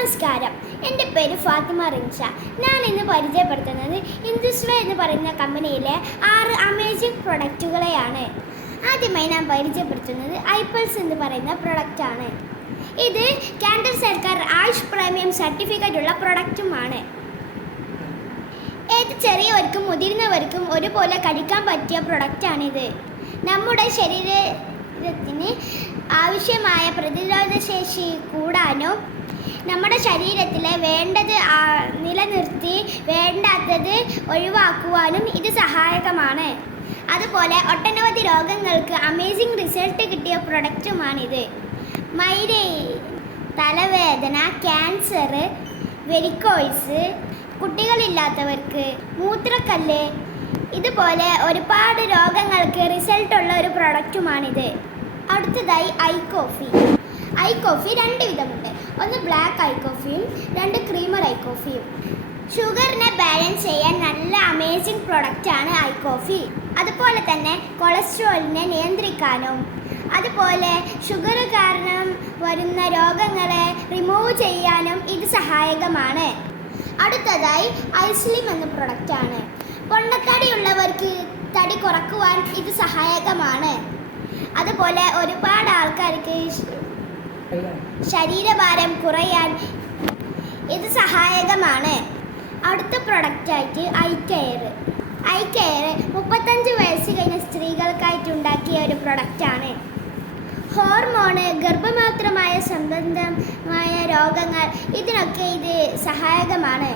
നമസ്കാരം, എൻ്റെ പേര് ഫാത്തിമ റിൻഷ. ഞാൻ ഇന്ന് പരിചയപ്പെടുത്തുന്നത് ഇൻഡസ്ട്രി എന്ന് പറയുന്ന കമ്പനിയിലെ 6 അമേസിംഗ് പ്രൊഡക്റ്റുകളെയാണ്. ആദ്യമായി ഞാൻ പരിചയപ്പെടുത്തുന്നത് ഐപ്പൾസ് എന്ന് പറയുന്ന പ്രൊഡക്റ്റാണ്. ഇത് കേന്ദ്ര സർക്കാർ ആയുഷ് പ്രീമിയം സർട്ടിഫിക്കറ്റ് ഉള്ള പ്രൊഡക്റ്റുമാണ്. ഏത് ചെറിയവർക്കും മുതിർന്നവർക്കും ഒരുപോലെ കഴിക്കാൻ പറ്റിയ പ്രൊഡക്റ്റാണിത്. നമ്മുടെ ശരീരത്തിന് ആവശ്യമായ പ്രതിരോധശേഷി കൂടാനും നമ്മുടെ ശരീരത്തിലെ വേണ്ടത് നിലനിർത്തി വേണ്ടാത്തത് ഒഴിവാക്കുവാനും ഇത് സഹായകമാണ്. അതുപോലെ ഒട്ടനവധി രോഗങ്ങൾക്ക് അമേസിംഗ് റിസൾട്ട് കിട്ടിയ പ്രൊഡക്റ്റുമാണിത്. മൈഗ്രെയിൻ, തലവേദന, ക്യാൻസർ, വെരിക്കോഴ്സ്, കുട്ടികളില്ലാത്തവർക്ക്, മൂത്രക്കല്ല്, ഇതുപോലെ ഒരുപാട് രോഗങ്ങൾക്ക് റിസൾട്ടുള്ള ഒരു പ്രൊഡക്റ്റുമാണിത്. അടുത്തതായി ഐ കോഫി. ഐ കോഫി 2 വിധമുണ്ട്. ഒന്ന് ബ്ലാക്ക് ഐ കോഫിയും 2 ക്രീമർ ഐ കോഫിയും. ഷുഗറിനെ ബാലൻസ് ചെയ്യാൻ നല്ല അമേസിംഗ് പ്രൊഡക്റ്റാണ് ഐ കോഫി. അതുപോലെ തന്നെ കൊളസ്ട്രോളിനെ നിയന്ത്രിക്കാനും അതുപോലെ ഷുഗർ കാരണം വരുന്ന രോഗങ്ങളെ റിമൂവ് ചെയ്യാനും ഇത് സഹായകമാണ്. അടുത്തതായി ഐസ്ലിം എന്ന പ്രൊഡക്റ്റാണ്. പൊണ്ണത്തടിയുള്ളവർക്ക് തടി കുറക്കുവാൻ ഇത് സഹായകമാണ്. അതുപോലെ ഒരുപാട് ആൾക്കാർക്ക് ശരീരഭാരം കുറയാൻ ഇത് സഹായകമാണ്. അടുത്ത പ്രൊഡക്റ്റായിട്ട് ഐ കെയർ. ഐ കെയർ 35 വയസ്സ് കഴിഞ്ഞ സ്ത്രീകൾക്കായിട്ട് ഉണ്ടാക്കിയ ഒരു പ്രൊഡക്റ്റാണ്. ഹോർമോണ്, ഗർഭപാത്രമായ സംബന്ധമായ രോഗങ്ങൾ ഇതിനൊക്കെ ഇത് സഹായകമാണ്.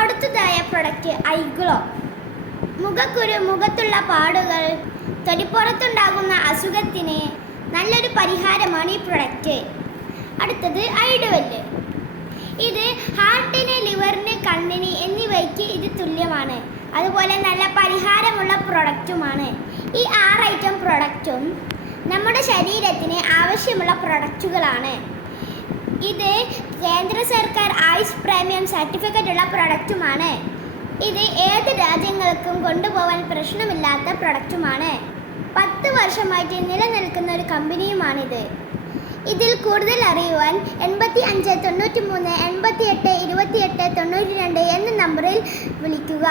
അടുത്തതായ പ്രൊഡക്റ്റ് ഐ ഗ്ലോ. മുഖക്കുരു, മുഖത്തുള്ള പാടുകൾ, തൊലിപ്പുറത്തുണ്ടാകുന്ന അസുഖത്തിന് നല്ലൊരു പരിഹാരമാണ് ഈ പ്രൊഡക്റ്റ്. അടുത്തത് ഐഡവെല്ല്. ഇത് ഹാർട്ടിന്, ലിവറിന്, കണ്ണിന് എന്നിവയ്ക്ക് ഇത് തുല്യമാണ്. അതുപോലെ നല്ല പരിഹാരമുള്ള പ്രൊഡക്റ്റുമാണ്. ഈ 6 ഐറ്റം പ്രൊഡക്റ്റും നമ്മുടെ ശരീരത്തിന് ആവശ്യമുള്ള പ്രൊഡക്റ്റുകളാണ്. ഇത് കേന്ദ്ര സർക്കാർ ആയുഷ് പ്രീമിയം സർട്ടിഫിക്കറ്റ് ഉള്ള പ്രൊഡക്റ്റുമാണ്. ഇത് ഏത് രാജ്യങ്ങൾക്കും കൊണ്ടുപോകാൻ പ്രശ്നമില്ലാത്ത പ്രൊഡക്റ്റുമാണ്. 10 വർഷമായിട്ട് നിലനിൽക്കുന്ന ഒരു കമ്പനിയുമാണിത്. ഇതിൽ കൂടുതൽ അറിയുവാൻ 85 93 88 28 92 എന്ന നമ്പറിൽ വിളിക്കുക.